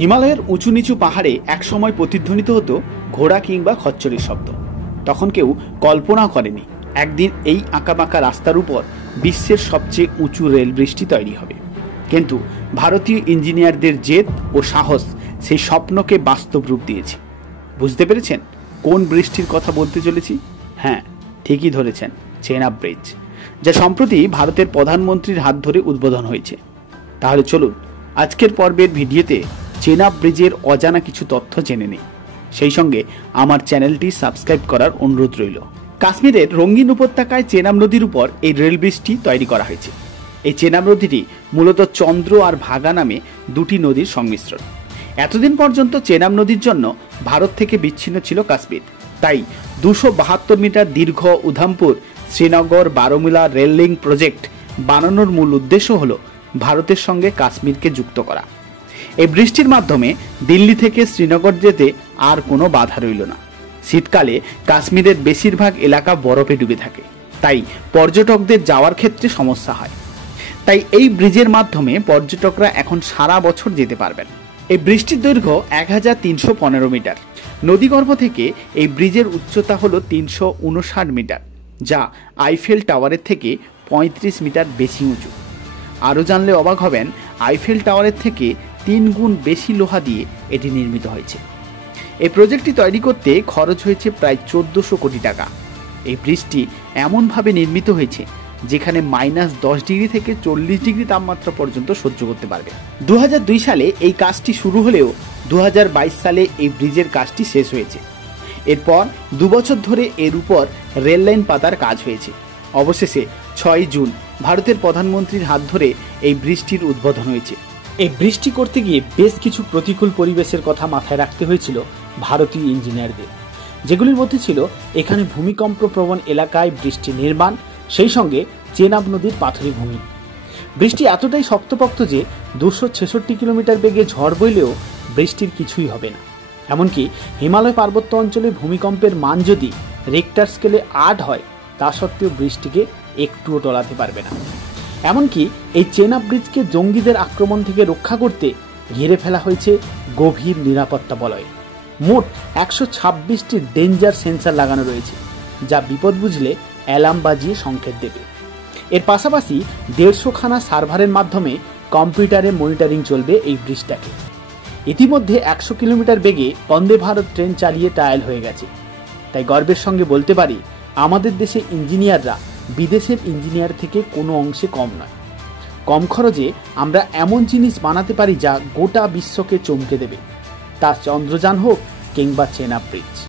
হিমালয়ের উঁচু নিচু পাহাড়ে একসময় প্রতিধ্বনিত হতো ঘোড়া কিংবা খচ্চরের শব্দ। তখন কেউ কল্পনা করেনি একদিন এই আঁকাবাঁকা রাস্তার উপর বিশ্বের সবচেয়ে উঁচু রেল বৃষ্টি তৈরি হবে। কিন্তু ভারতীয় ইঞ্জিনিয়ারদের জেদ ও সাহস সেই স্বপ্নকে বাস্তব রূপ দিয়েছে। বুঝতে পেরেছেন কোন বৃষ্টির কথা বলতে চলেছি? হ্যাঁ, ঠিকই ধরেছেন, চেনাব ব্রিজ, যা সম্প্রতি ভারতের প্রধানমন্ত্রীর হাত ধরে উদ্বোধন হয়েছে। তাহলে চলুন আজকের পর্বের ভিডিওতে চেনাব ব্রিজের অজানা কিছু তথ্য জেনে নিই। সেই সঙ্গে আমার চ্যানেলটি সাবস্ক্রাইব করার অনুরোধ রইল। কাশ্মীরের রঙিন উপত্যকায় চেনাব নদীর উপর এই রেল ব্রিজটি তৈরি করা হয়েছে। এই চেনাব নদীটি মূলত চন্দ্র আর ভাগা নামে দুটি নদীর সংমিশ্রণ। এতদিন পর্যন্ত চেনাব নদীর জন্য ভারত থেকে বিচ্ছিন্ন ছিল কাশ্মীর। তাই 272 মিটার দীর্ঘ Udhampur Srinagar Baramulla rail link project বানানোর মূল উদ্দেশ্য হল ভারতের সঙ্গে কাশ্মীরকে যুক্ত করা। এই বৃষ্টির মাধ্যমে দিল্লি থেকে শ্রীনগর যেতে আর কোনো বাধা রইল না। শীতকালে কাশ্মীরের বেশিরভাগ এলাকা বরফে ডুবে থাকে, তাই পর্যটকদের যাওয়ার ক্ষেত্রে সমস্যা হয়। তাই এই ব্রিজের মাধ্যমে পর্যটকরা এখন সারা বছর যেতে পারবেন। এই ব্রিজটির দৈর্ঘ্য 1315 মিটার। নদীগর্ভ থেকে এই ব্রিজের উচ্চতা হল 359 মিটার, যা আইফেল টাওয়ারের থেকে 35 মিটার বেশি উঁচু। আরও জানলে অবাক হবেন, আইফেল টাওয়ারের থেকে 3 গুণ বেশি লোহা দিয়ে এটি নির্মিত হয়েছে। এই প্রজেক্টটি তৈরি করতে খরচ হয়েছে প্রায় 1400 কোটি টাকা। এই ব্রিজটি এমনভাবে নির্মিত হয়েছে যেখানে -10 ডিগ্রি থেকে 40 ডিগ্রি তাপমাত্রা পর্যন্ত সহ্য করতে পারবে। 2002 সালে এই কাজটি শুরু হলেও 2022 সালে এই ব্রিজের কাজটি শেষ হয়েছে। এরপর 2 বছর ধরে এর উপর রেল লাইন পাতার কাজ হয়েছে। অবশেষে 6 জুন ভারতের প্রধানমন্ত্রীর হাত ধরে এই ব্রিজটির উদ্বোধন হয়েছে। এই ব্রিজটি করতে গিয়ে বেশ কিছু প্রতিকূল পরিবেশের কথা মাথায় রাখতে হয়েছিল ভারতীয় ইঞ্জিনিয়ারদের, যেগুলির মধ্যে ছিল এখানে ভূমিকম্প প্রবণ এলাকায় বৃষ্টি নির্মাণ, সেই সঙ্গে চেনাব নদীর পাথুরে ভূমি। বৃষ্টি এতটাই শক্তপোক্ত যে 266 কিলোমিটার বেগে ঝড় বইলেও বৃষ্টির কিছুই হবে না। এমনকি হিমালয় পার্বত্য অঞ্চলে ভূমিকম্পের মান যদি রিক্টার স্কেলে 8 হয়, তা সত্ত্বেও বৃষ্টিকে একটুও টলাতে পারবে না। এমনকি এই চেনাব ব্রিজকে জঙ্গিদের আক্রমণ থেকে রক্ষা করতে ঘিরে ফেলা হয়েছে গভীর নিরাপত্তা বলয়ে। মোট 126টি ডেঞ্জার সেন্সার লাগানো রয়েছে, যা বিপদ বুঝলে অ্যালার্ম বাজিয়ে সংকেত দেবে। এর পাশাপাশি 150 খানা সার্ভারের মাধ্যমে কম্পিউটারে মনিটরিং চলবে এই ব্রিজটাকে। ইতিমধ্যে 100 কিলোমিটার বেগে বন্দে ভারত ট্রেন চালিয়ে ট্রায়াল হয়ে গেছে। তাই গর্বের সঙ্গে বলতে পারি, আমাদের দেশে ইঞ্জিনিয়াররা বিদেশের ইঞ্জিনিয়ার থেকে কোনো অংশে কম নয়। কম খরচে আমরা এমন জিনিস বানাতে পারি যা গোটা বিশ্বকে চমকে দেবে, তা চন্দ্রযান হোক কিংবা চেনাব ব্রিজ।